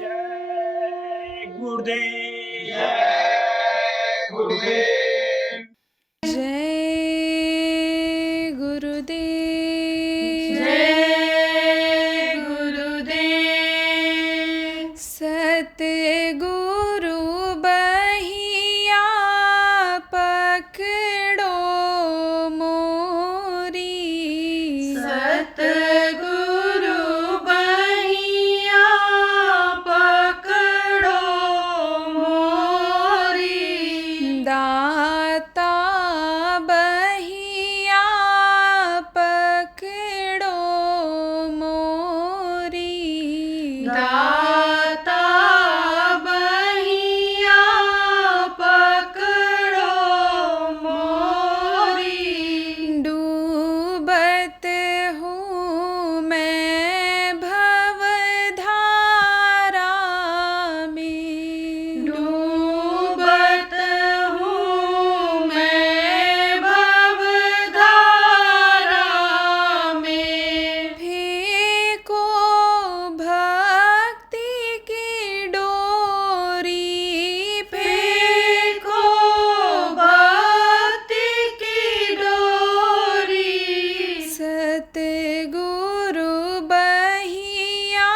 जय गुरुदेव। जय गुरुदेव। जय गुरुदेव। जय गुरुदेव। सतगुरु बहिया पकड़ो मोरी। सतगुरु बहिया पकड़ो मोरी। दाता बहिया पकड़ो मोरी। दाता बहिया पकड़ो मोरी। डूबत हूँ मैं भवधारा में। डूबत हूँ मैं भवधारा में। फेंको भक्ति की डोरी। फेंको भक्ति की डोरी। सतगुरु बहिया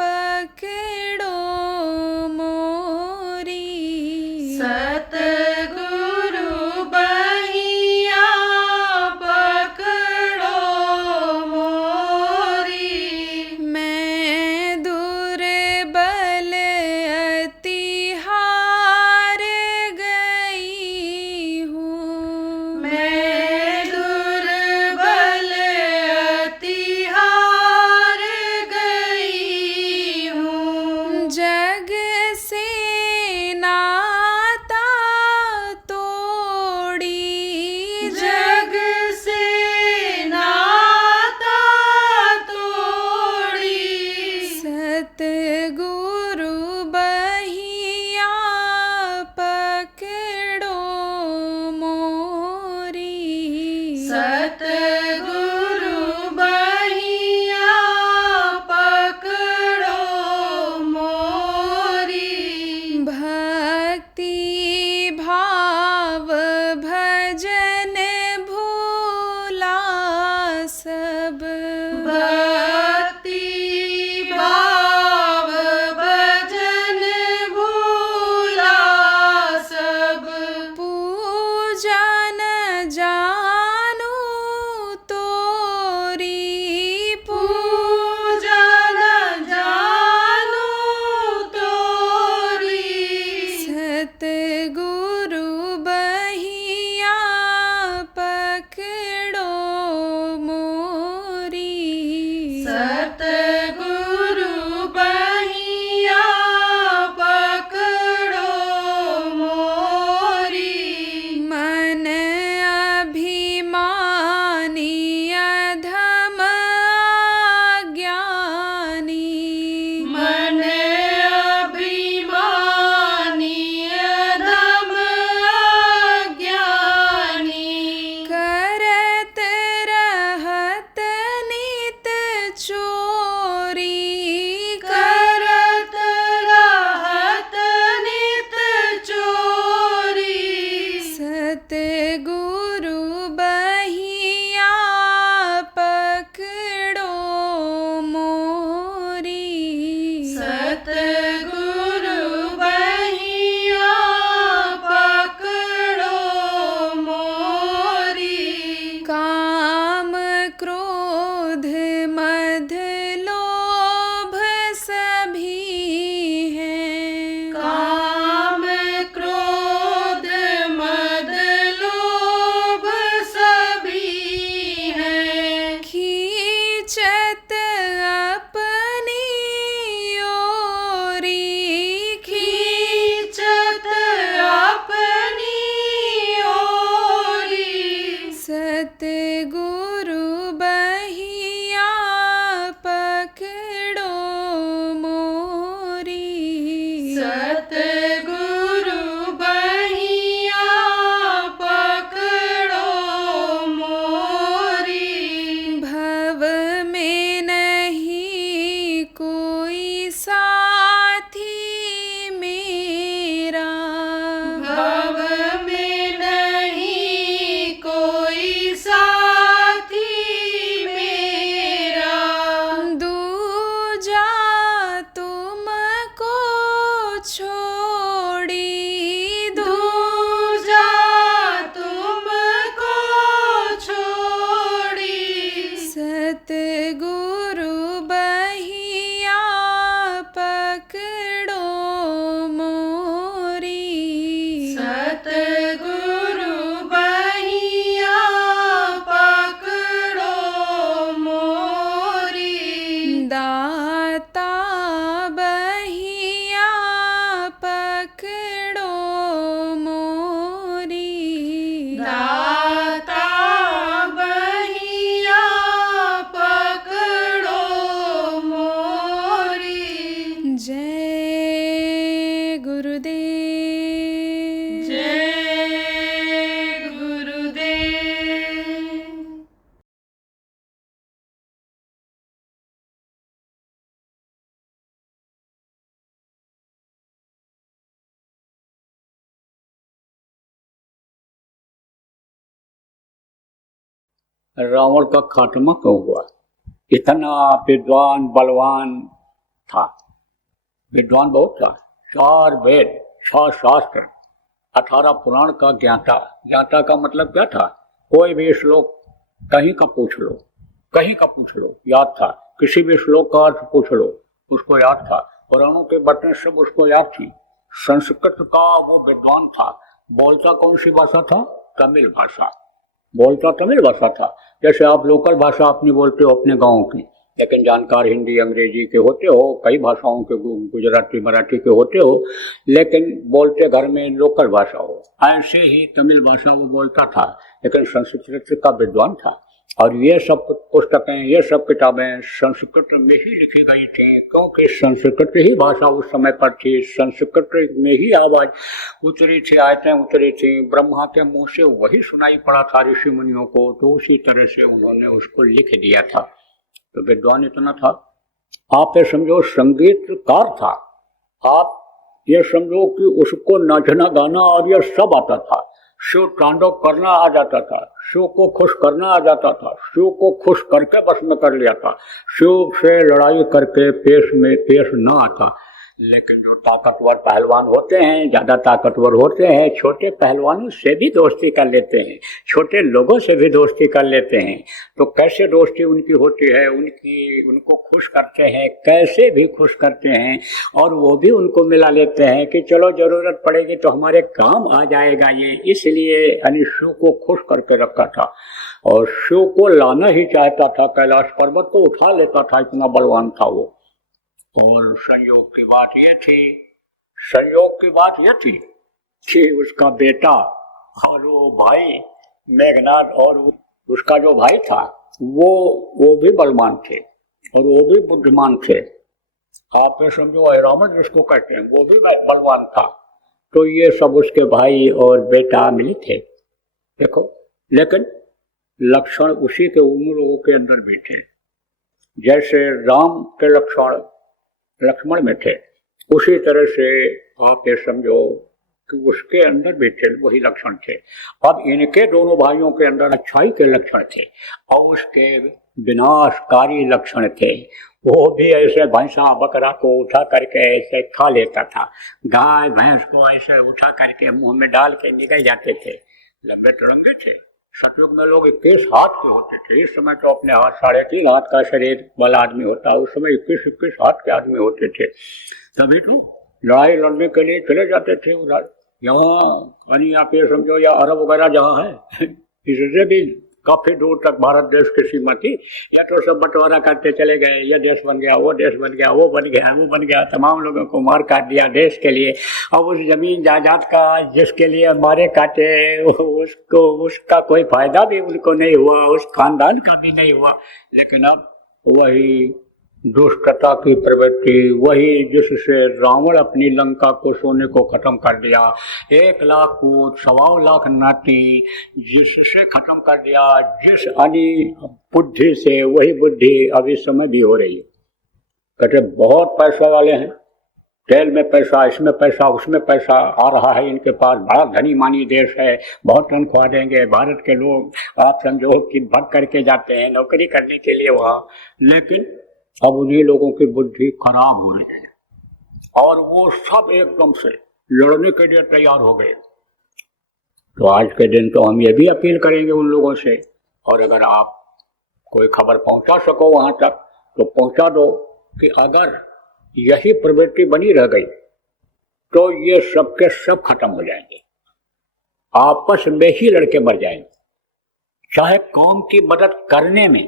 पकड़ो मोरी। सतगुरु बहिया पकड़ो मोरी। मैं दुर्बल अति हार गई हूँ। मैं दुर्बल अति हार गई हूँ। जग से नाता तोड़ी। जग से नाता तोड़ी। सतगुरु बहिया पकड़ो मोरी। सतगुरु बहिया पकड़ो मोरी। भक्ति भाव भजन भूला सब। भक्ति भाव भजन भूला सब। पूजा न जानू तोरी। पूजा न जानू तोरी। सतगुरु बहिया पकड़ो मोरी। सतगुरु बहिया पकड़ो मोरी। मन अभिमानी अधम ज्ञानी। मन अभिमानी अधम ज्ञानी। करत रहत नित चोरी। करत रहत नित चोरी। सतगुरु बहिया पकड़ो मोरी। सतगुरु बहिया पकड़ो मोरी। काम क्रोध मद लोभ सभी हैं। काम क्रोध मद लोभ सभी हैं। खींचत अपनी ओरी। खींचत अपनी ओरी। सतगुरु बहिया पकड़ो मोरी। सतगुरु बहिया पकड़ो मोरी। साथी मेरा, दूजा तुमको छोड़ी, दूजा तुमको छोड़ी, सतगुरु बहिया पकड़ो मोरी, सतगुरु बहिया पकड़ो मोरी, दाता बहिया पकड़ो मोरी, दाता बहिया पकड़ो मोरी। जय गुरुदेव। जय गुरुदेव। रावण का खात्मा क्यों हुआ? इतना विद्वान बलवान था, विद्वान बहुत था, 4 वेद, 6 शास्त्र, 18 पुराण का ज्ञाता। ज्ञाता का मतलब क्या था? कोई भी श्लोक कहीं का पूछ लो, कहीं का पूछ लो, याद था। किसी भी श्लोक का अर्थ पूछ लो, उसको याद था। पुराणों के बटन सब उसको याद थी। संस्कृत का वो विद्वान था। बोलता कौन सी भाषा था? तमिल भाषा। बोलता तमिल भाषा था। जैसे आप लोकल भाषा अपनी बोलते हो अपने गाँव की, लेकिन जानकार हिंदी अंग्रेजी के होते हो, कई भाषाओं के, गुजराती मराठी के होते हो, लेकिन बोलते घर में लोकल भाषा हो। ऐसे ही तमिल भाषा वो बोलता था, लेकिन संस्कृत का विद्वान था। और ये सब पुस्तकें, ये सब किताबें संस्कृत में ही लिखी गई थी, क्योंकि संस्कृत ही भाषा उस समय पर थी। संस्कृत में ही आवाज उतरी थी, आयतें उतरी थी। ब्रह्मा के मुंह से वही सुनाई पड़ा था ऋषि मुनियों को, तो उसी तरह से उन्होंने उसको लिख दिया था। तो विद्वान इतना था। आप ये समझो संगीतकार था। आप ये समझो कि उसको नाचना गाना और ये सब आता था। शिव तांडव करना आ जाता था, शिव को खुश करना आ जाता था, शिव को खुश करके बस में कर लिया था। शिव से लड़ाई करके पेश न आता। लेकिन जो ताकतवर पहलवान होते हैं, ज्यादा ताकतवर होते हैं, छोटे पहलवानों से भी दोस्ती कर लेते हैं, छोटे लोगों से भी दोस्ती कर लेते हैं। तो कैसे दोस्ती उनकी होती है? उनको खुश करते हैं, कैसे भी खुश करते हैं, और वो भी उनको मिला लेते हैं कि चलो जरूरत पड़ेगी तो हमारे काम आ जाएगा ये। इसलिए शिव को खुश करके रखा था, और शिव को लाना ही चाहता था। कैलाश पर्वत को उठा लेता था, इतना बलवान था वो। और संयोग की बात ये थी कि उसका बेटा और वो भाई मेघनाद, और उसका जो भाई था वो भी बलवान थे और वो भी बुद्धिमान थे। आप ये समझो, रावण जिसको कहते हैं वो भी बलवान था। तो ये सब उसके भाई और बेटा मिले थे, देखो। लेकिन लक्षण उसी के उन लोगों के अंदर भी थे। जैसे राम के लक्षण लक्ष्मण में थे, उसी तरह से आप ये समझो कि उसके अंदर भी थे, वही लक्षण थे। अब इनके दोनों भाइयों के अंदर अच्छाई के लक्षण थे और उसके विनाशकारी लक्षण थे। वो भी ऐसे भैंसा बकरा को उठा करके ऐसे खा लेता था, गाय भैंस को ऐसे उठा करके मुंह में डाल के निकल जाते थे। लंबे तिरंगे थे। सतयुग में लोग 21 हाथ के होते थे। इस समय तो अपने हाथ 3.5 हाथ का शरीर वाला आदमी होता है, उस समय 21 हाथ के आदमी होते थे। तभी तो लड़ाई लड़ने के लिए चले जाते थे उधर। यहाँ यानी आप ये समझो, या अरब वगैरह जहाँ है, इससे भी काफी दूर तक भारत देश की सीमा थी। या तो सब बंटवारा करते चले गए, ये देश बन गया, वो देश बन गया, वो बन गया, वो बन गया, तमाम लोगों को मार काट दिया देश के लिए। अब उस जमीन जायदाद का जिसके लिए मारे काटे, उसको उसका कोई फायदा भी उनको नहीं हुआ, उस खानदान का भी नहीं हुआ। लेकिन अब वही दुष्टता की प्रवृत्ति, वही जिससे रावण अपनी लंका को सोने को खत्म कर दिया, 1 लाख पूत 1.25 लाख नाती, जिससे खत्म कर दिया, जिस बुद्धि से, वही बुद्धि अब इस समय भी हो रही है। कहते बहुत पैसे वाले हैं, तेल में पैसा, इसमें पैसा, उसमें पैसा आ रहा है इनके पास, बड़ा धनी मानी देश है, बहुत तनख्वाह देंगे। भारत के लोग आप समझो कि भग करके जाते हैं नौकरी करने के लिए वहाँ, लेकिन अब उन्हीं लोगों की बुद्धि खराब हो रही है और वो सब एकदम से लड़ने के लिए तैयार हो गए। तो आज के दिन तो हम ये भी अपील करेंगे उन लोगों से, और अगर आप कोई खबर पहुंचा सको वहां तक तो पहुंचा दो कि अगर यही प्रवृत्ति बनी रह गई तो ये सब के सब खत्म हो जाएंगे, आपस में ही लड़के मर जाएंगे। चाहे कौम की मदद करने में,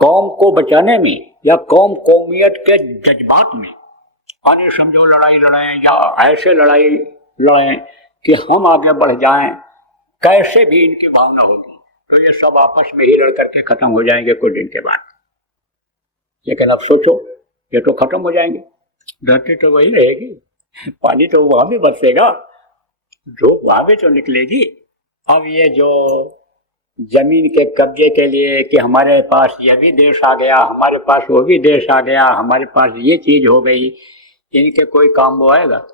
कौम को बचाने में, या कौम कौमियत के जज्बात में, यानी समझो लड़ाई लड़ें या ऐसे लड़ाई लड़ें कि हम आगे बढ़ जाएं, कैसे भी इनकी भावना होगी तो ये सब आपस में ही लड़ करके खत्म हो जाएंगे कुछ दिन के बाद। लेकिन अब सोचो, ये तो खत्म हो जाएंगे, धरती तो वही रहेगी, पानी तो वहां भी बरसेगा, धूप वहां भी तो निकलेगी। अब ये जो जमीन के कब्जे के लिए कि हमारे पास यह भी देश आ गया, हमारे पास वो भी देश आ गया, हमारे पास ये चीज हो गई, इनके कोई काम वो आएगा?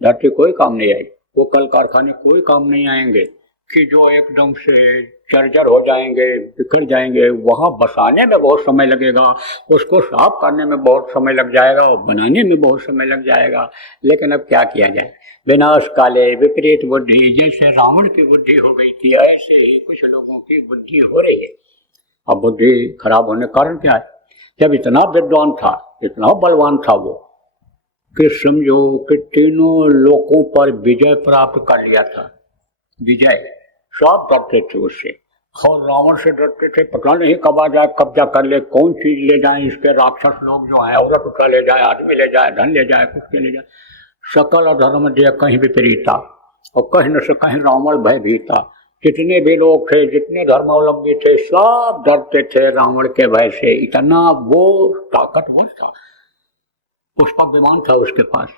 धरती कोई काम नहीं आएगी, वो कल कारखाने कोई काम नहीं आएंगे कि जो एकदम से जर्जर हो जाएंगे, बिखर जाएंगे। वहाँ बसाने में बहुत समय लगेगा, उसको साफ करने में बहुत समय लग जाएगा, और बनाने में बहुत समय लग जाएगा। लेकिन अब क्या किया जाए, विनाश काले विपरीत बुद्धि, जैसे रावण की बुद्धि हो गई थी ऐसे ही कुछ लोगों की बुद्धि हो रही है। अब बुद्धि खराब होने का कारण क्या है? जब इतना विद्वान था, इतना बलवान था वो, कि समझो कि तीनों लोगों पर विजय प्राप्त कर लिया था। विजय, सब डरते थे उससे, और रावण से डरते थे, पता नहीं कब आ जाए, कब्जा कर ले, कौन चीज ले जाए इसके राक्षस लोग जो हैं, औरत उठा ले जाए, आदमी ले जाए, धन ले जाए, कुछ के ले जाए। सकल धर्म दिया कहीं विपरीता, और कहीं न से कहीं रावण भयभीता। जितने भी लोग थे, जितने धर्मावलंबी थे, सब डरते थे रावण के भय से। इतना वो ताकतवर था। पुष्पक विमान था उसके पास।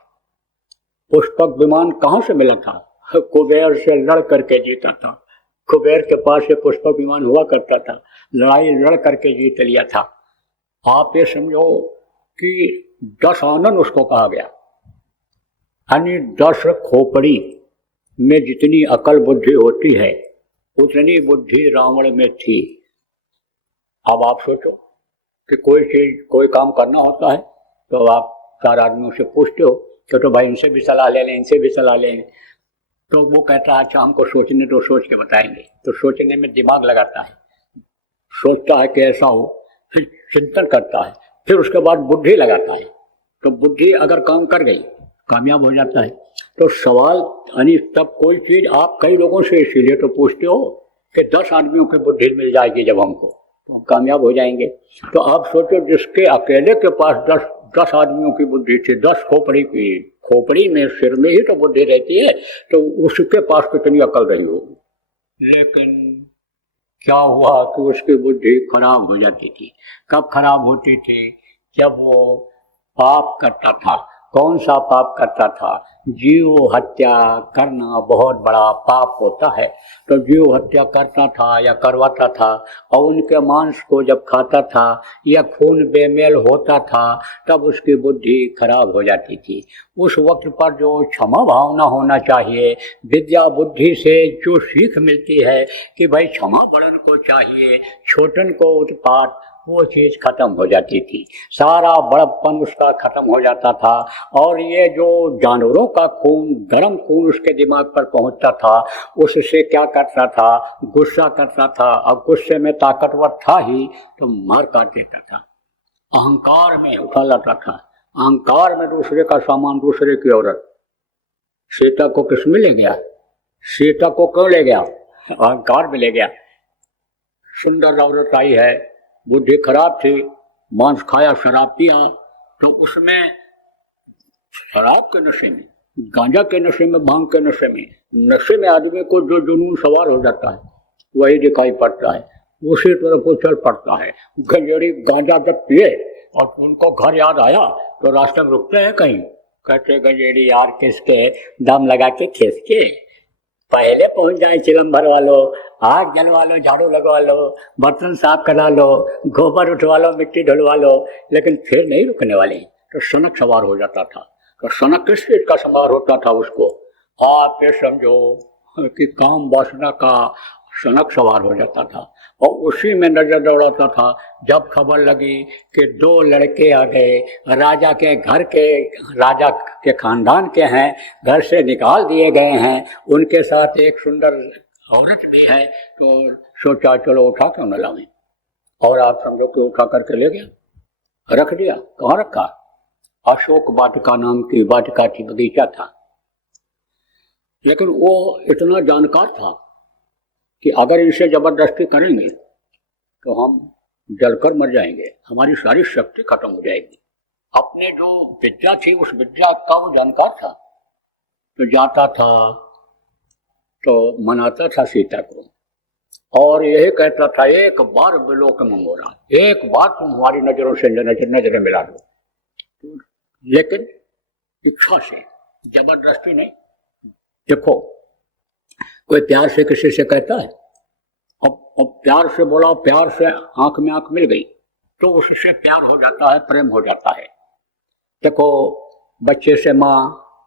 पुष्पक विमान कहाँ से मिला था? कुबेर से लड़ करके जीता था। कुबेर के पास ये पुष्पक विमान हुआ करता था, लड़ाई लड़ करके जीत लिया था। आप ये समझो कि 10 आनंद उसको कहा गया, यानी 10 खोपड़ी में जितनी अकल बुद्धि होती है उतनी बुद्धि रावण में थी। अब आप सोचो कि कोई चीज, कोई काम करना होता है तो आप 4 आदमियों से पूछते हो तो भाई इनसे भी सलाह ले लें, इनसे भी सलाह लें, तो वो कहता है अच्छा हमको सोचने दो, सोच के बताएंगे। तो सोचने में दिमाग लगाता है, सोचता है कि ऐसा हो, फिर चिंतन करता है, फिर उसके बाद बुद्धि लगाता है। तो बुद्धि अगर काम कर गई, कामयाब हो जाता है। तो सवाल यानी तब कोई चीज आप कई लोगों से इसीलिए तो पूछते हो कि 10 आदमियों की बुद्धि मिल जाएगी जब हमको, तो हम कामयाब हो जाएंगे। तो आप सोचो जिसके अकेले के पास 10 आदमियों की बुद्धि थी, 10 खोपड़ी की, खोपड़ी में सिर में ही तो बुद्धि रहती है, तो उसके पास कितनी अकल रही होगी। लेकिन क्या हुआ कि उसकी बुद्धि खराब हो जाती थी। कब खराब होती थी? जब वो पाप करता था। कौन सा पाप करता था? जीव हत्या करना बहुत बड़ा पाप होता है। तो जीव हत्या करता था या करवाता था, और उनके मांस को जब खाता था या खून बेमेल होता था, तब उसकी बुद्धि खराब हो जाती थी। उस वक्त पर जो क्षमा भावना होना चाहिए, विद्या बुद्धि से जो सीख मिलती है कि भाई क्षमा बड़न को चाहिए, छोटन को उत्पात, वो चीज खत्म हो जाती थी। सारा बड़प्पन उसका खत्म हो जाता था। और ये जो जानवरों का खून, गर्म खून उसके दिमाग पर पहुंचता था, उससे क्या करता था? गुस्सा करता था, और गुस्से में ताकतवर था ही तो मार काट देता था। अहंकार में उठा लाता था, अहंकार में दूसरे का सामान, दूसरे की औरत। सीता को किसमें ले गया? सीता को क्यों ले गया? अहंकार में ले गया। सुंदर औरत आई है, बुद्धि खराब थी, मांस खाया, शराब पिया, तो उसमें शराब के नशे में, गांजा के नशे में, भांग के नशे में आदमी को जो जुनून सवार हो जाता है वही दिखाई पड़ता है, उसी तरफ वो चल पड़ता है। गंजेड़ी गांजा जब पिए और उनको घर याद आया तो रास्ते में रुकते हैं कहीं, कहते गंजेड़ी यार किसके दम लगा के खींच के पहले पहुंच जाए, चिलम भरवा लो, आग जलवा लो, झाड़ू लगवा लो, बर्तन साफ करा लो, गोबर उठवा लो, मिट्टी ढुलवा लो, लेकिन फिर नहीं रुकने वाले। तो सनक सवार हो जाता था। तो सनक किस चीज का संभार होता था उसको? आप ये समझो कि काम वासना का सनक सवार हो जाता था और उसी में नजर दौड़ाता था। जब खबर लगी कि 2 लड़के आ गए, राजा के घर के, राजा के खानदान के हैं, घर से निकाल दिए गए हैं, उनके साथ एक सुंदर औरत भी है, तो सोचा चलो उठा क्यों न लाएं। और आप समझो कि उठा करके ले गया, रख दिया। कहाँ रखा? अशोक वाटिका नाम की वाटिका थी, बगीचा था। लेकिन वो इतना जानकार था कि अगर इनसे जबरदस्ती करेंगे तो हम जलकर मर जाएंगे, हमारी सारी शक्ति खत्म हो जाएगी। अपने जो विद्या थी उस विद्या का वो जानकार था। तो जाता था तो मनाता था सीता को और यही कहता था, एक बार विलोक मंगोरा, एक बार तुम हमारी नजरों से नजरें मिला दो। लेकिन इच्छा से, जबरदस्ती नहीं। देखो कोई प्यार से किसी से कहता है, अब प्यार से बोला, प्यार से आंख में आंख मिल गई तो उससे प्यार हो जाता है, प्रेम हो जाता है। देखो बच्चे से माँ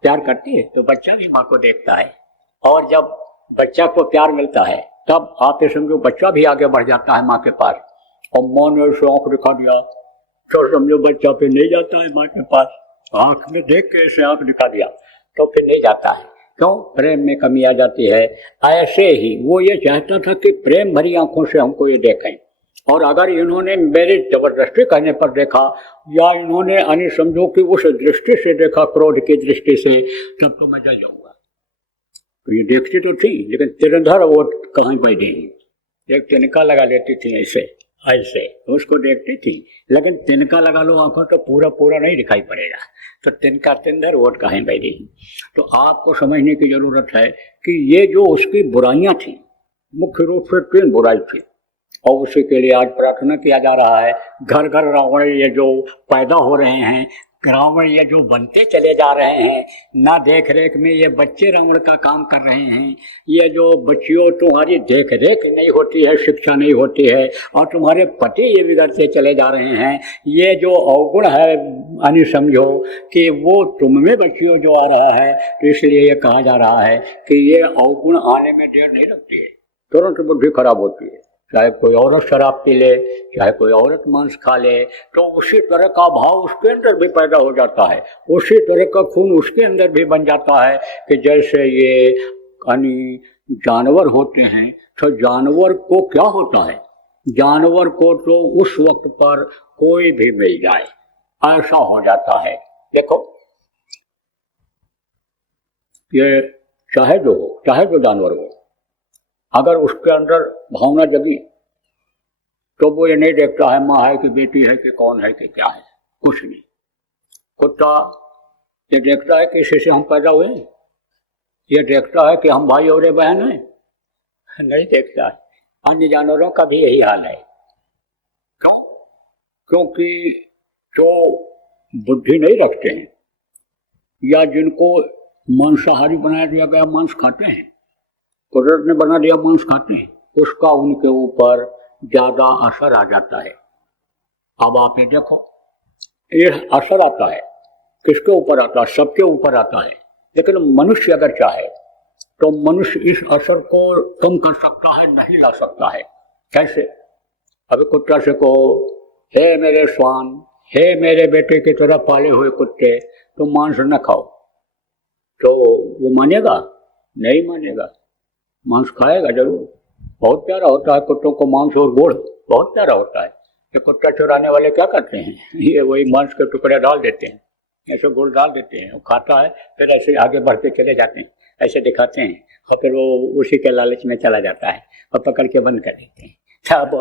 प्यार करती है तो बच्चा भी माँ को देखता है, और जब बच्चा को प्यार मिलता है तब आप ये समझो बच्चा भी आगे बढ़ जाता है माँ के पास। और माँ ने उसे आंख दिखा दिया तो समझो बच्चा फिर नहीं जाता है माँ के पास, आंख में देख के ऐसे आंख दिखा दिया तो फिर नहीं जाता है। क्यों? प्रेम में कमी आ जाती है। ऐसे ही वो ये चाहता था कि प्रेम भरी आंखों से हमको ये देखें, और अगर इन्होंने मेरे जबरदस्ती कहने पर देखा या इन्होंने यानी समझो कि उस दृष्टि से देखा, क्रोध की दृष्टि से, तब तो मैं जल जाऊंगा। तो ये देखती तो थी लेकिन तिरंधर वो कहीं बैठी, एक तिनका लगा लेती थी ऐसे ऐसे, उसको देखती थी। लेकिन तिनका लगा लो आंखों तो पूरा पूरा नहीं दिखाई पड़ेगा, तो तिनका तिंदर वोट कहीं बैठी। तो आपको समझने की जरूरत है कि ये जो उसकी बुराइयां थी, मुख्य रूप से 3 बुराई थी, और उसी के लिए आज प्रार्थना किया जा रहा है। घर घर रावण ये जो पैदा हो रहे हैं, रावण ये जो बनते चले जा रहे हैं, ना देख रेख में ये बच्चे रावण का काम कर रहे हैं। ये जो बच्चियों तुम्हारी देख रेख नहीं होती है, शिक्षा नहीं होती है, और तुम्हारे पति ये बिगड़ते चले जा रहे हैं। ये जो अवगुण है यानी समझो कि वो तुम में बच्चियों जो आ रहा है, तो इसलिए ये कहा जा रहा है कि ये अवगुण आने में देर नहीं लगती है, तुरंत बुद्धि खराब होती है। चाहे कोई औरत शराब पी ले, चाहे कोई औरत मांस खा ले, तो उसी तरह का भाव उसके अंदर भी पैदा हो जाता है, उसी तरह का खून उसके अंदर भी बन जाता है कि जैसे ये यानी जानवर होते हैं। तो जानवर को क्या होता है? जानवर को तो उस वक्त पर कोई भी मिल जाए ऐसा हो जाता है। देखो ये चाहे जो जानवर हो, अगर उसके अंदर भावना जगी तो वो ये नहीं देखता है माँ है कि बेटी है कि कौन है कि क्या है, कुछ नहीं। कुत्ता ये देखता है कि इसी से हम पैदा हुए, ये देखता है कि हम भाई और बहन हैं, नहीं देखता है। अन्य जानवरों का भी यही हाल है। क्यों? क्योंकि जो बुद्धि नहीं रखते हैं या जिनको मांसाहारी बना दिया गया, मांस खाते हैं, कुदरत ने बना दिया मांस खाते हैं, उसका उनके ऊपर ज्यादा असर आ जाता है। अब आप ये देखो, ये असर आता है किसके ऊपर आता है? सबके ऊपर आता है। लेकिन मनुष्य अगर चाहे तो मनुष्य इस असर को कम कर सकता है, नहीं ला सकता है। कैसे? अभी कुत्ता से कहो, हे मेरे स्वान, हे मेरे बेटे की तरह पाले हुए कुत्ते, तुम मांस न खाओ, तो वो मानेगा? नहीं मानेगा। मांस खाएगा जरूर, बहुत प्यारा होता है कुत्तों को मांस और गुड़, बहुत प्यारा होता है। ये कुत्ता चुराने वाले क्या करते हैं, ये वही मांस के टुकड़े डाल देते हैं, ऐसे गुड़ डाल देते हैं, वो खाता है, फिर ऐसे आगे बढ़ते चले जाते हैं, ऐसे दिखाते हैं, और फिर वो उसी के लालच में चला जाता है और पकड़ के बंद कर देते हैं। अब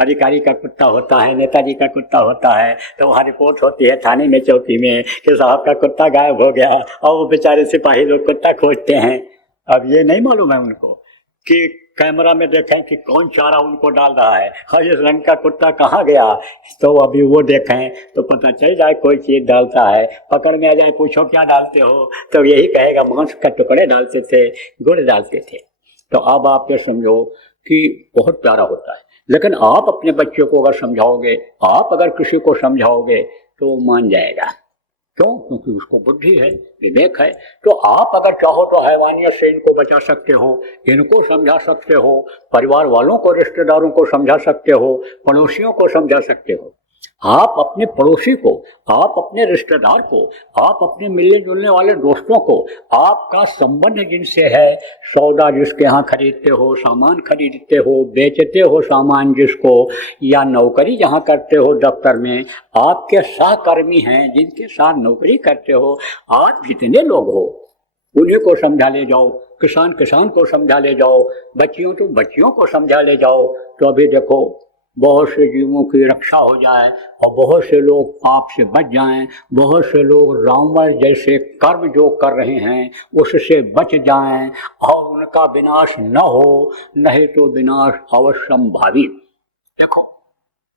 अधिकारी का कुत्ता होता है, नेताजी का कुत्ता होता है, तो वहाँ रिपोर्ट होती है थाने में, चौकी में, कि साहब का कुत्ता गायब हो गया, और वो बेचारे सिपाही लोग कुत्ता खोजते हैं। अब ये नहीं मालूम है उनको कि कैमरा में देखें कि कौन चारा उनको डाल रहा है, और इस रंग का कुत्ता कहाँ गया, तो अभी वो देखें तो पता चल जाए कोई चीज़ डालता है, पकड़ में आ जाए, पूछो क्या डालते हो, तो यही कहेगा मांस का टुकड़े डालते थे, गुड़ डालते थे। तो अब आप ये समझो कि बहुत प्यारा होता है। लेकिन आप अपने बच्चों को अगर समझाओगे, आप अगर किसी को समझाओगे तो वो मान जाएगा, क्यों? क्योंकि उसको बुद्धि है, विवेक है। तो आप अगर चाहो तो हैवानियत से इनको बचा सकते हो, इनको समझा सकते हो, परिवार वालों को, रिश्तेदारों को समझा सकते हो, पड़ोसियों को समझा सकते हो। आप अपने पड़ोसी को, आप अपने रिश्तेदार को, आप अपने मिलने जुलने वाले दोस्तों को, आपका संबंध जिनसे है, सौदा जिसके यहाँ खरीदते हो, सामान खरीदते हो, बेचते हो सामान जिसको, या नौकरी जहाँ करते हो दफ्तर में, आपके सहकर्मी हैं जिनके साथ नौकरी करते हो, आप जितने लोग हो उन्हीं को समझा ले जाओ। किसान को समझा ले जाओ, बच्चियों तो बच्चियों को समझा ले जाओ। तो अभी देखो बहुत से जीवों की रक्षा हो जाए और बहुत से लोग पाप से बच जाएं, बहुत से लोग रावण जैसे कर्म जो कर रहे हैं उससे बच जाएं और उनका विनाश न हो, नहीं तो विनाश अवश्यंभावी। देखो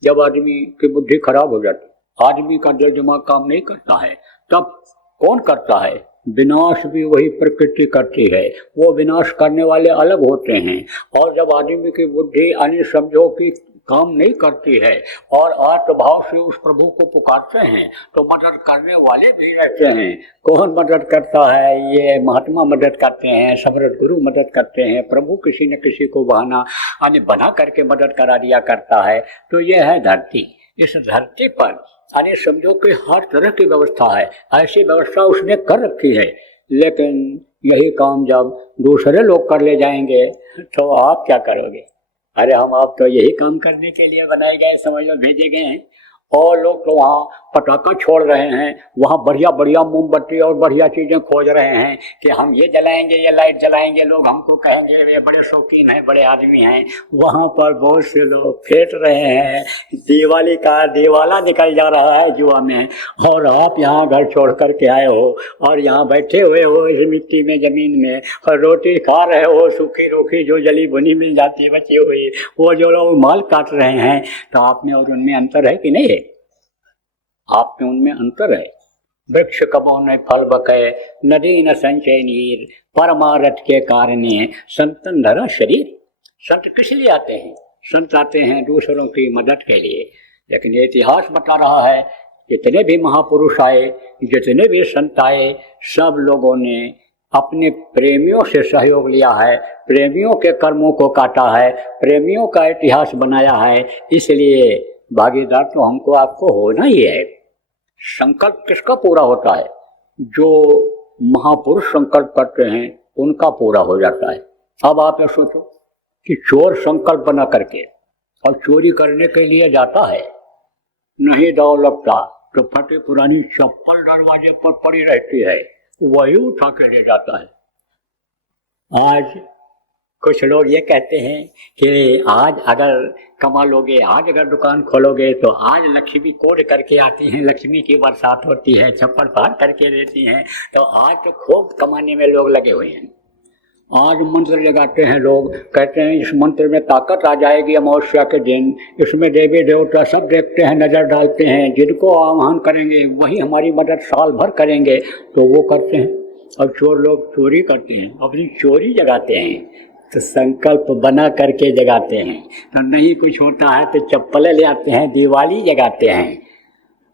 जब आदमी की बुद्धि खराब हो जाती, आदमी का दिल दिमाग काम नहीं करता है, तब कौन करता है? विनाश भी वही प्रकृति करती है। वो विनाश करने वाले अलग होते हैं। और जब आदमी की बुद्धि अन्य समझो की काम नहीं करती है और आत्मभाव से उस प्रभु को पुकारते हैं तो मदद करने वाले भी रहते हैं। कौन मदद करता है? ये महात्मा मदद करते हैं, समर्थ गुरु मदद करते हैं, प्रभु किसी न किसी को बहाना अन्य बना करके मदद करा दिया करता है। तो ये है धरती। इस धरती पर अन्य समझो कि हर तरह की व्यवस्था है, ऐसी व्यवस्था उसने कर रखी है। लेकिन यही काम जब दूसरे लोग कर ले जाएंगे तो आप क्या करोगे? अरे हम आप तो यही काम करने के लिए बनाए गए, समझ लो भेजे गए हैं। और लोग तो वहाँ पटाखा छोड़ रहे हैं, वहाँ बढ़िया बढ़िया मोमबत्ती और बढ़िया चीज़ें खोज रहे हैं कि हम ये जलाएंगे, ये लाइट जलाएंगे, लोग हमको कहेंगे ये बड़े शौकीन हैं, बड़े आदमी हैं। वहाँ पर बहुत से लोग फेंट रहे हैं, दिवाली का दिवाला निकल जा रहा है जुआ में, और आप यहाँ घर छोड़ कर के आए हो और यहाँ बैठे हुए हो इस मिट्टी में, ज़मीन में, और रोटी खा रहे हो सूखी रूखी जो जली भुनी मिल जाती है बची हुई, वो जो लोग माल काट रहे हैं। तो आप में और उनमें अंतर है कि नहीं है? आप में उनमें अंतर है। वृक्ष कबो न फल बके, नदी न संचय नीर, परमारथ के कारणे संतन धरा शरीर। संत किस लिए आते हैं? संत आते हैं दूसरों की मदद के लिए। लेकिन ये इतिहास बता रहा है जितने भी महापुरुष आए, जितने भी संत आए, सब लोगों ने अपने प्रेमियों से सहयोग लिया है, प्रेमियों के कर्मों को काटा है, प्रेमियों का इतिहास बनाया है। इसलिए भागीदार तो हमको आपको होना ही है। संकल्प किसका पूरा होता है? जो महापुरुष संकल्प करते हैं उनका पूरा हो जाता है। अब आप ये सोचो कि चोर संकल्प बना करके और चोरी करने के लिए जाता है, नहीं दाव लगता तो फटे पुरानी चप्पल दरवाजे पर पड़ी रहती है, वही उठा के ले जाता है। आज कुछ लोग ये कहते हैं कि आज अगर कमा लोगे, आज अगर दुकान खोलोगे तो आज लक्ष्मी कोड करके आती हैं, लक्ष्मी की बरसात होती है, छप्पर फाड़ करके देती हैं। तो आज तो खूब कमाने में लोग लगे हुए हैं। आज मंत्र लगाते हैं लोग, कहते हैं इस मंत्र में ताकत आ जाएगी अमावस्या के दिन, इसमें देवी देवता सब देखते हैं, नज़र डालते हैं, जिनको आह्वान करेंगे वही हमारी मदद साल भर करेंगे, तो वो करते हैं। अब चोर लोग चोरी करते हैं, अपनी चोरी जगाते हैं, तो संकल्प बना करके जगाते हैं। तो नहीं कुछ होता है तो चप्पलें ले आते हैं, दिवाली जगाते हैं।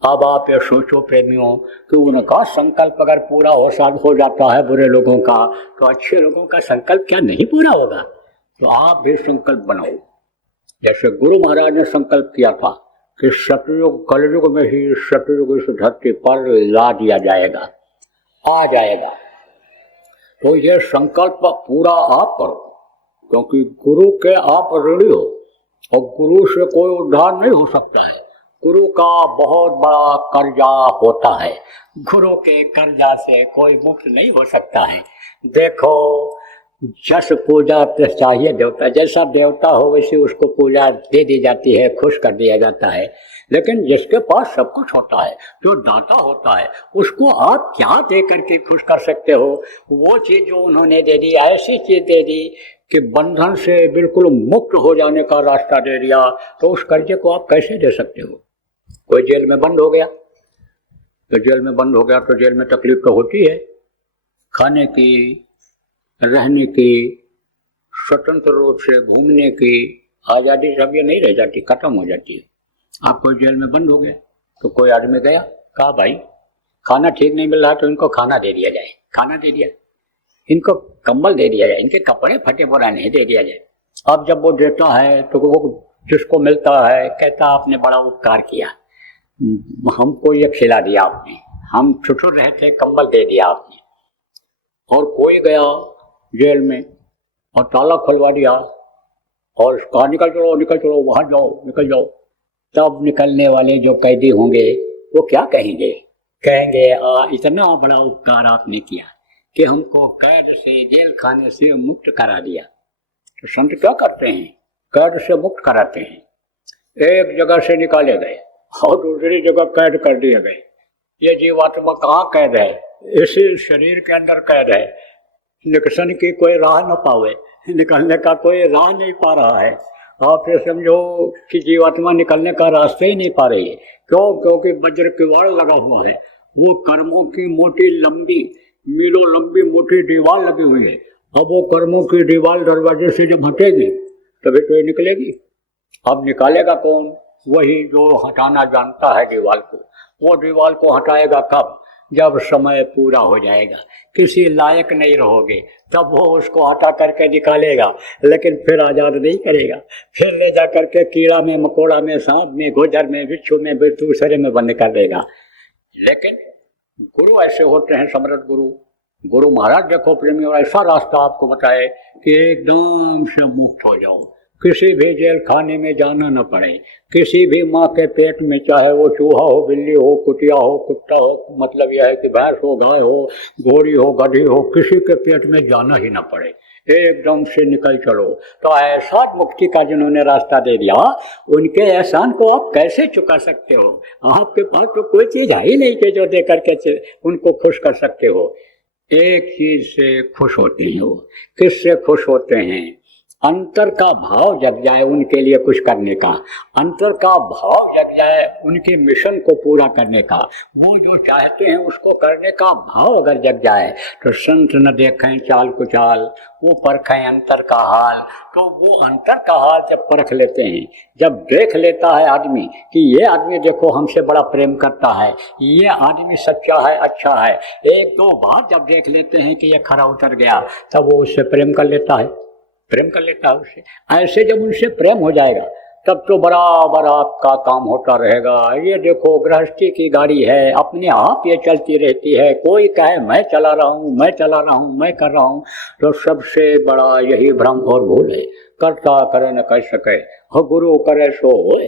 अब आप ये सोचो प्रेमियों कि उनका संकल्प अगर पूरा हो जाता है बुरे लोगों का, तो अच्छे लोगों का संकल्प क्या नहीं पूरा होगा? तो आप भी संकल्प बनाओ। जैसे गुरु महाराज ने संकल्प किया था कि सतयुग कलयुग में ही सतयुग इस धरती पर ला दिया जाएगा, आ जाएगा। तो ये संकल्प पूरा आप करो, क्योंकि गुरु के आप ऋणी हो और गुरु से कोई उद्धार नहीं हो सकता है। गुरु का बहुत बड़ा कर्जा होता है, गुरु के कर्जा से कोई मुक्त नहीं हो सकता है। देखो जस पूजा तस चाहिए देवता, जैसा देवता हो वैसे उसको पूजा दे दी जाती है, खुश कर दिया जाता है। लेकिन जिसके पास सब कुछ होता है, जो दाता होता है, उसको आप क्या दे करके खुश कर सकते हो? वो चीज़ जो उन्होंने दे दी, ऐसी चीज़ दे दी कि बंधन से बिल्कुल मुक्त हो जाने का रास्ता दे दिया, तो उस कर्जे को आप कैसे दे सकते हो? कोई जेल में बंद हो गया तो जेल में बंद हो गया तो जेल में तकलीफ तो होती है, खाने की, रहने की, स्वतंत्र रूप से घूमने की आज़ादी सब ये नहीं रह जाती, खत्म हो जाती है। आप कोई जेल में बंद हो गए तो कोई आदमी गया, कहा भाई खाना ठीक नहीं मिल रहा तो इनको खाना दे दिया जाए, खाना दे दिया, इनको कंबल दे दिया जाए, इनके कपड़े फटे पुराने दे दिया जाए। अब जब वो देता है तो वो जिसको मिलता है कहता आपने बड़ा उपकार किया, हमको ये खिला दिया आपने, हम छुटुर रहे थे कंबल दे दिया आपने। और कोई गया जेल में और ताला खुलवा दिया और कहा निकल चलो वहां जाओ, निकल जाओ। तब निकलने वाले जो कैदी होंगे वो क्या कहेंगे? कहेंगे इतना बड़ा उपकार आपने किया कि हमको कैद से, जेल खाने से मुक्त करा दिया। तो संत क्या करते हैं? कैद से मुक्त कराते हैं। एक जगह से निकाले गए और दूसरी जगह कैद कर दिए गए। ये जीवात्मा कहाँ कैद है? इसी शरीर के अंदर कैद है। निकसन की कोई राह न पावे, निकलने का कोई राह नहीं पा रहा है। आप ये समझो कि जीवात्मा निकलने का रास्ता ही नहीं पा रही है। क्यों? क्योंकि वज्र किवाड़ लगा हुआ है, वो कर्मों की मोटी लंबी, मीलों लंबी मोटी दीवार लगी हुई है। अब वो कर्मों की दीवार दरवाजे से जब हटेगी तभी तो ये निकलेगी। अब निकालेगा कौन? वही जो हटाना जानता है दीवार को। वो दीवार को हटाएगा कब? जब समय पूरा हो जाएगा, किसी लायक नहीं रहोगे, तब वो उसको हटा करके निकालेगा, लेकिन फिर आजाद नहीं करेगा। फिर ले जा करके कीड़ा में, मकोड़ा में, सांप में, गोजर में, बिच्छू में, दूसरे में बंद कर देगा। लेकिन गुरु ऐसे होते हैं, समर्थ गुरु। गुरु महाराज देखो प्रेमी, और ऐसा रास्ता आपको बताए कि एकदम से मुक्त हो जाओ, किसी भी जेल खाने में जाना न पड़े, किसी भी माँ के पेट में, चाहे वो चूहा हो, बिल्ली हो, कुतिया हो, कुत्ता हो, मतलब यह है कि भैंस हो, गाय हो, घोड़ी हो, गधी हो, किसी के पेट में जाना ही न पड़े, एकदम से निकल चलो। तो ऐसा मुक्ति का जिन्होंने रास्ता दे दिया, उनके एहसान को आप कैसे चुका सकते हो? आपके पास तो कोई चीज है ही नहीं कि जो दे करके उनको खुश कर सकते हो। एक चीज से खुश होते हैं वो। किससे खुश होते हैं? अंतर का भाव जग जाए उनके लिए कुछ करने का, अंतर का भाव जग जाए उनके मिशन को पूरा करने का, वो जो चाहते हैं उसको करने का भाव अगर जग जाए तो संत न देखें चाल कुचाल, वो परखें अंतर का हाल। तो वो अंतर का हाल जब परख लेते हैं, जब देख लेता है आदमी कि ये आदमी देखो हमसे बड़ा प्रेम करता है, ये आदमी सच्चा है, अच्छा है, एक दो बार जब देख लेते हैं कि ये खरा उतर गया, तब वो उससे प्रेम कर लेता है, प्रेम कर लेता है उससे। ऐसे जब उनसे प्रेम हो जाएगा तब तो बराबर आपका काम होता रहेगा। ये देखो गृहस्थी की गाड़ी है, अपने आप ये चलती रहती है, कोई कहे मैं चला रहा हूँ, मैं चला रहा हूँ, मैं कर रहा हूँ, तो सबसे बड़ा यही भ्रम और भूल है। करता करे न कर सके, हो गुरु करे सो होए,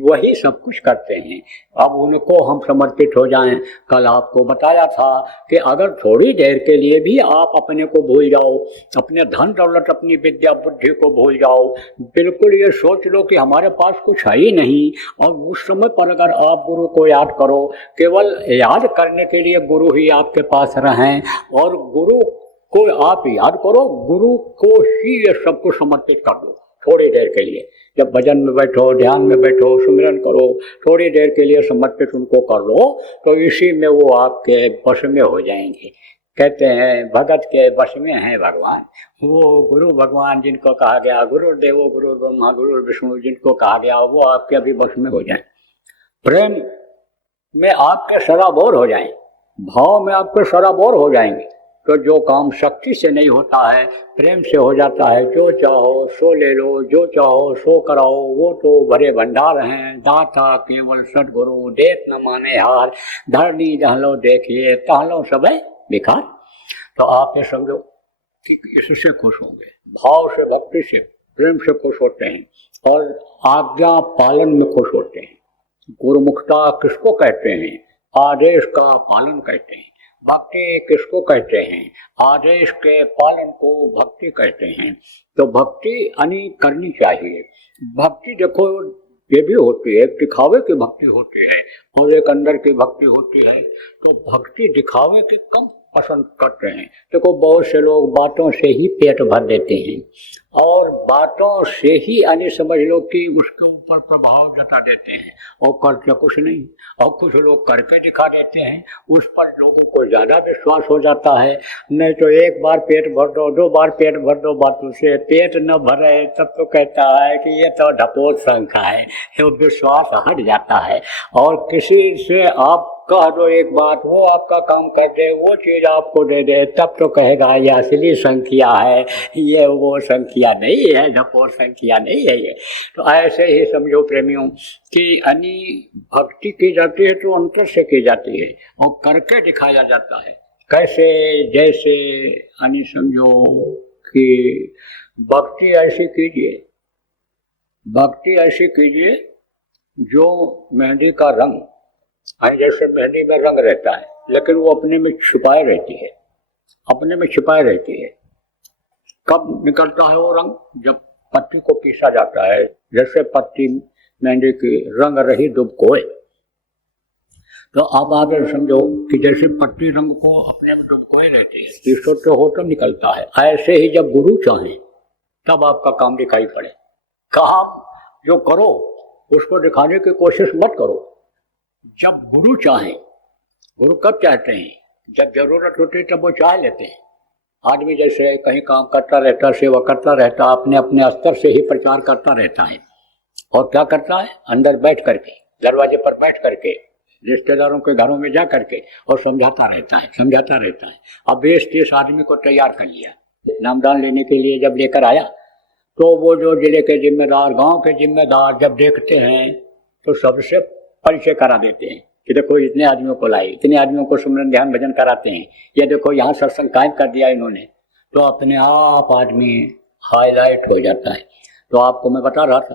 वही सब कुछ करते हैं। अब उनको हम समर्पित हो जाएं। कल आपको बताया था कि अगर थोड़ी देर के लिए भी आप अपने को भूल जाओ, अपने धन दौलत, अपनी विद्या बुद्धि को भूल जाओ, बिल्कुल ये सोच लो कि हमारे पास कुछ है ही नहीं, और उस समय पर अगर आप गुरु को याद करो, केवल याद करने के लिए गुरु ही आपके पास रहें, और गुरु को आप याद करो, गुरु को ही ये सब कुछ समर्पित कर दो थोड़ी देर के लिए। जब भजन में बैठो, ध्यान में बैठो, सुमिरन करो, थोड़ी देर के लिए समर्पित उनको कर लो, तो इसी में वो आपके वश में हो जाएंगे। कहते हैं भगत के वश में है भगवान। वो गुरु भगवान जिनको कहा गया, गुरुदेवो गुरु ब्रह्मा गुरु विष्णु जिनको कहा गया, वो आपके अभी वश में हो जाए, प्रेम में आपके सराबोर हो जाए, भाव में आपके सराबोर हो जाएंगे। तो जो काम शक्ति से नहीं होता है, प्रेम से हो जाता है। जो चाहो सो ले लो, जो चाहो सो कराओ, वो तो बड़े भंडार हैं। दाता केवल सदगुरु, देख न माने हार, धरनी जहलो देखिए, तहलो सब बिखार। तो आप ये समझो कि इससे खुश होंगे, भाव से, भक्ति से, प्रेम से खुश होते हैं, और आज्ञा पालन में खुश होते हैं। गुरुमुखता किसको कहते हैं? आदेश का पालन कहते हैं। भक्ति किसको कहते हैं? आदेश के पालन को भक्ति कहते हैं। तो भक्ति करनी चाहिए। भक्ति देखो ये भी होती है, एक दिखावे की भक्ति होती है और एक अंदर की भक्ति होती है। तो भक्ति दिखावे के कम पसंद करते हैं। देखो बहुत से लोग बातों से ही पेट भर देते हैं और बातों से ही यानी समझ लो कि उसके ऊपर प्रभाव जता देते हैं, और करते कुछ नहीं। और कुछ लोग करके दिखा देते हैं, उस पर लोगों को ज्यादा विश्वास हो जाता है। नहीं तो एक बार पेट भर दो, 2 बार पेट भर दो, बातों से पेट न भरे तब तो कहता है कि ये तो ढपोल संख्या है, वो विश्वास हट जाता है। और किसी से आप कह दो एक बात, वो आपका काम कर दे, वो चीज आपको दे दे, तब तो कहेगा ये असली संख्या है, ये वो संख्या नहीं है, ढपोल संख्या नहीं है ये। तो ऐसे ही समझो प्रेमियों कि अनि भक्ति की जाती है तो अंतर से की जाती है और करके दिखाया जाता है। कैसे? जैसे अनि समझो कि भक्ति ऐसी कीजिए, भक्ति ऐसी कीजिए जो मेहंदी का रंग, जैसे मेहंदी में रंग रहता है लेकिन वो अपने में छिपाए रहती है, अपने में छिपाए रहती है। कब निकलता है वो रंग? जब पत्ती को पीसा जाता है। जैसे पत्ती मेहंदी की रंग रही डुबकोए, तो आप समझो कि जैसे पत्ती रंग को अपने में डुबकोए रहती है, पीसोते हो तो निकलता है। ऐसे ही जब गुरु चाहे तब आपका काम दिखाई पड़े। काम जो करो उसको दिखाने की कोशिश मत करो। जब गुरु चाहे, गुरु कब चाहते हैं? जब जरूरत होती है तब वो चाह लेते हैं। आदमी जैसे कहीं काम करता रहता, सेवा करता रहता, अपने अपने स्तर से ही प्रचार करता रहता है। और क्या करता है? अंदर बैठ करके, दरवाजे पर बैठ करके, रिश्तेदारों के घरों में जा करके और समझाता रहता है, समझाता रहता है। अब 20-30 आदमी को तैयार कर लिया, नामदान लेने के लिए जब लेकर आया, तो वो जो जिले के जिम्मेदार, गांव के जिम्मेदार जब देखते हैं तो सबसे परिचय करा देते हैं कि देखो इतने आदमियों को लाए, इतने आदमियों को सुमरन ध्यान भजन कराते हैं, ये देखो यहाँ सत्संग कायम कर दिया इन्होंने। तो अपने आप आदमी हाईलाइट हो जाता है। तो आपको मैं बता रहा था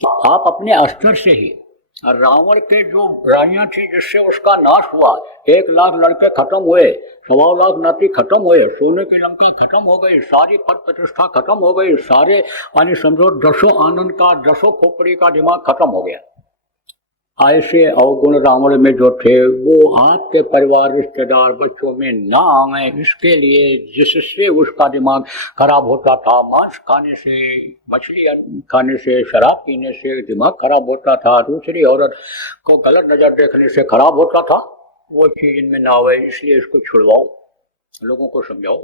कि आप अपने स्तर से ही, रावण के जो रानियां थी जिससे उसका नाश हुआ, 1 लाख लड़के खत्म हुए, 1.25 लाख नाती खत्म हुए, सोने की लंका खत्म हो गई, सारी पद प्रतिष्ठा खत्म हो गई, सारे यानी समझो 10 आनंद का, 10 खोपड़ी का दिमाग खत्म हो गया। ऐसे अवगुण रावण में जो थे वो आपके परिवार, रिश्तेदार, बच्चों में ना आए, इसके लिए जिससे उसका दिमाग खराब होता था, मांस खाने से, मछली खाने से, शराब पीने से दिमाग खराब होता था, दूसरी औरत को गलत नजर देखने से खराब होता था, वो चीज इनमें ना आए। इसलिए इसको छुड़वाओ, लोगों को समझाओ।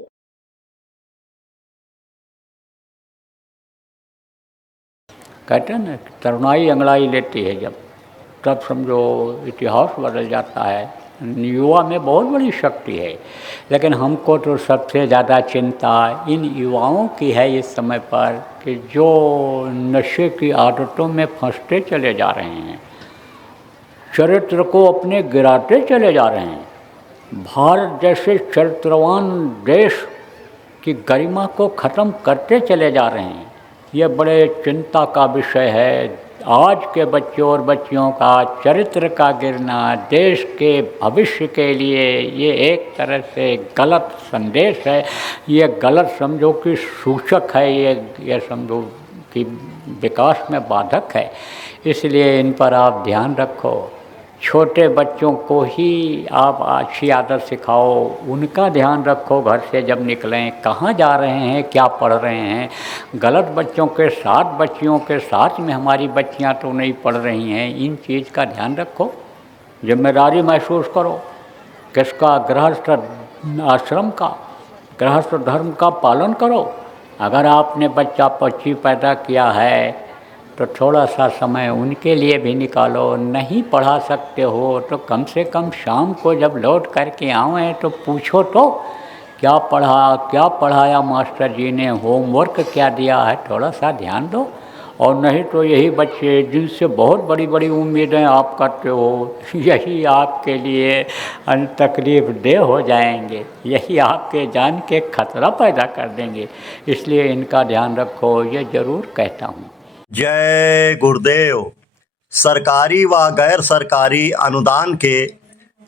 कहते हैं ना, तरुणाई अंगड़ाई लेती है जब, तब समझो इतिहास बदल जाता है। युवा में बहुत बड़ी शक्ति है, लेकिन हमको तो सबसे ज़्यादा चिंता इन युवाओं की है इस समय पर कि जो नशे की आदतों में फंसते चले जा रहे हैं, चरित्र को अपने गिराते चले जा रहे हैं। भारत जैसे चरित्रवान देश की गरिमा को ख़त्म करते चले जा रहे हैं। ये बड़े चिंता का विषय है। आज के बच्चों और बच्चियों का चरित्र का गिरना देश के भविष्य के लिए ये एक तरह से गलत संदेश है, ये गलत समझो कि सूचक है, ये समझो कि विकास में बाधक है। इसलिए इन पर आप ध्यान रखो। छोटे बच्चों को ही आप अच्छी आदत सिखाओ, उनका ध्यान रखो। घर से जब निकलें कहाँ जा रहे हैं, क्या पढ़ रहे हैं। गलत बच्चों के साथ, बच्चियों के साथ में हमारी बच्चियां तो नहीं पढ़ रही हैं, इन चीज़ का ध्यान रखो। जिम्मेदारी महसूस करो। किसका? गृहस्थ आश्रम का, गृहस्थ धर्म का पालन करो। अगर आपने बच्चा बच्ची पैदा किया है तो थोड़ा सा समय उनके लिए भी निकालो। नहीं पढ़ा सकते हो तो कम से कम शाम को जब लौट करके आएँ तो पूछो तो क्या पढ़ाया मास्टर जी ने, होमवर्क क्या दिया है, थोड़ा सा ध्यान दो। और नहीं तो यही बच्चे जिनसे बहुत बड़ी बड़ी उम्मीदें आप करते हो, यही आपके लिए तकलीफ देह हो जाएंगे, यही आपके जान के खतरा पैदा कर देंगे। इसलिए इनका ध्यान रखो, ये ज़रूर कहता हूँ। जय गुरुदेव। सरकारी व गैर सरकारी अनुदान के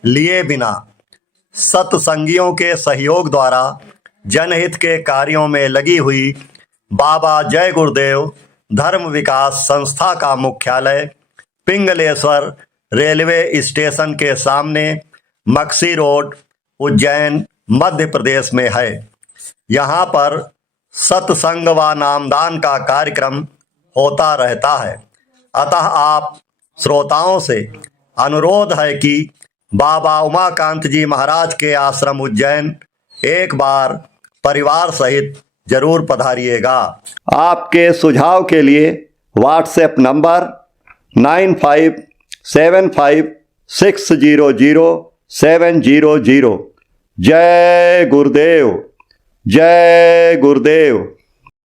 लिए बिना सत्संगियों के सहयोग द्वारा जनहित के कार्यों में लगी हुई बाबा जय गुरुदेव धर्म विकास संस्था का मुख्यालय पिंगलेश्वर रेलवे स्टेशन के सामने मक्सी रोड, उज्जैन, मध्य प्रदेश में है। यहाँ पर सत्संग व नामदान का कार्यक्रम होता रहता है। अतः आप श्रोताओं से अनुरोध है कि बाबा उमाकांत जी महाराज के आश्रम उज्जैन एक बार परिवार सहित जरूर पधारिएगा। आपके सुझाव के लिए व्हाट्सएप नंबर 9575600700। जय गुरुदेव, जय गुरुदेव।